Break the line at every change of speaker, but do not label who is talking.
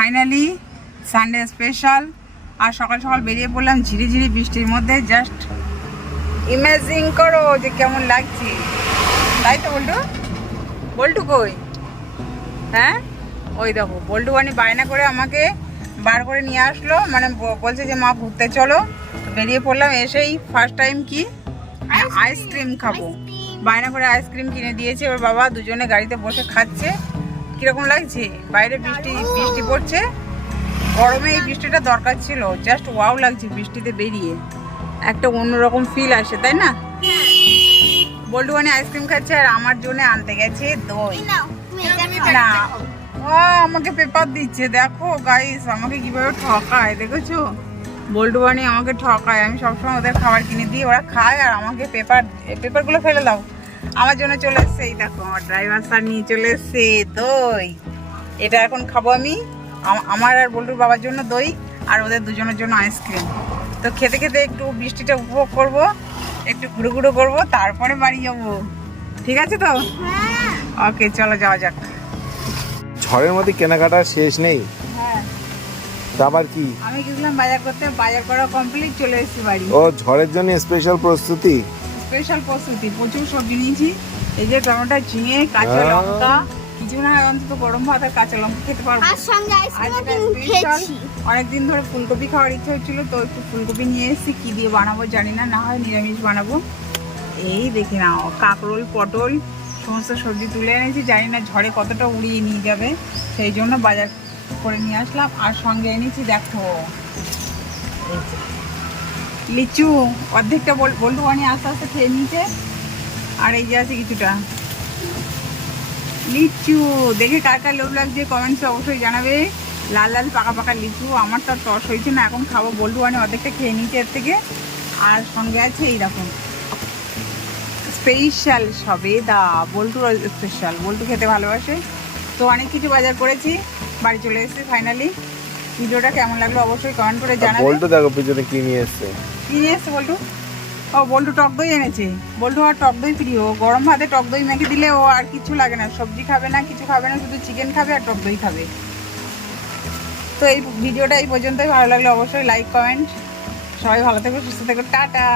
Finally Sunday special আর সকাল সকাল বেরিয়ে পড়লাম ঝিরিঝিরি বৃষ্টির মধ্যে। জাস্ট ইমাজিন করো যে কেমন লাগছে। তাই তো বল্টু? বল্টু কই? হ্যাঁ? ওই দেখো বল্টু বানি বায়না করে আমাকে বার করে নিয়ে আসলো। মানে বলছে যে মা ঘুরতে চলো। বেরিয়ে পড়লাম এসেই ফার্স্ট টাইম কি? আইসক্রিম খাব। বায়না করে আইসক্রিম কিনে দিয়েছে। ওর বাবা দুজনে গাড়িতে বসে খাচ্ছে। কীরকম লাগছে? বাইরে বৃষ্টি বৃষ্টি পড়ছে। গরমে এই বৃষ্টিটা দরকার ছিল। জাস্ট ওয়াও লাগছে বৃষ্টিতে বেরিয়ে। একটা অন্যরকম ফিল আসে তাই না? বল্টু বানি আইসক্রিম খাচ্ছে আর আমার জন্য আনতে গেছে দই। না ও আমাকে পেপার দিচ্ছে। দেখো গাইস আমাকে কীভাবে ঠকায় দেখেছ? বল্টু বানি আমাকে ঠকায়। আমি সবসময় ওদের খাবার কিনে দিই ওরা খায় আর আমাকে পেপার পেপারগুলো ফেলে দাও। আমার জন্য চলে এসছে এই দেখো আমার ড্রাইভার স্যার নিয়ে চলে এসছে দই। এটা এখন খাব আমি আমার আর বল্টুর বাবার জন্য দই আর ওদের দুজনের জন্য আইসক্রিম তো খেতে খেতে একটু বৃষ্টিটা উপভোগ করব একটু ঘুরো ঘুরো করব তারপরে বাড়ি যাব। ঠিক আছে তো? ওকে চলো যাওয়া যাক।
ঝড়ের মধ্যে কেনাকাটার শেষ নেই?
হ্যাঁ।
আবার কি?
আমি গেছিলাম বাজার করতে বাজার করা কমপ্লিট চলে এসেছি বাড়ি।
ও ঝড়ের জন্য স্পেশাল প্রস্তুতি?
স্পেশাল প্রস্তুতি। প্রচুর সবজি নিয়েছি। এই যে টমেটো ঝিঙে কাঁচা লঙ্কা। কিছু না হয় অন্তত গরম ভাত আর কাঁচা লঙ্কা খেতে পারব। অনেকদিন ধরে ফুলকপি খাওয়ার ইচ্ছা হচ্ছিল তো একটু ফুলকপি নিয়ে এসেছি কি দিয়ে বানাবো জানি না না হয় নিরামিষ বানাবো। এই দেখে নাও কাঁকরোল পটল সমস্ত সবজি তুলে এনেছি। জানি না ঝড়ে কতটা উড়িয়ে নিয়ে যাবে সেই জন্য বাজার করে নিয়ে আসলাম। আর সঙ্গে এনেছি দেখো এই যে, লিচু, অর্ধেকটা বল বল্টু বানিয়ে আস্তে আস্তে খেয়ে নিচ্ছে আর এই যে আছে কিছুটা। লিচু, দেখে কার কার লোভ লাগছে কমেন্টসে অবশ্যই জানাবে। লাল লাল পাকা পাকা লিচু, আমার তো টস হয়েছে না, এখন খাব। বল্টু মানে অর্ধেকটা খেয়ে নিচ্ছে এর থেকে। আর সঙ্গে আছে এইরকম স্পেশাল সবে সবেদা বল্টুর স্পেশাল বল্টু খেতে ভালোবাসে। তো অনেক কিছু বাজার করেছি, বাড়ি চলে এসেছি ফাইনালি ভিডিওটা কেমন লাগল অবশ্যই কমেন্ট করে জানাবে।
বল্টু দেখো পিছনে কি নিয়ে এসছে।
কি নিয়ে এসছে বল্টু? ও বল্টু টক দই এনেছে। বল্টু আর টক দই প্রিয়। গরম ভাতে টক দই মেখে দিলে ও আর কিছু লাগে না। সবজি খাবে না কিছু খাবে না শুধু চিকেন খাবে আর টক দই খাবে। তো এই ভিডিওটা এই পর্যন্তই। ভালো লাগলে অবশ্যই লাইক কমেন্ট সবাই ভালো থেকো সুস্থ থেকো। টাটা।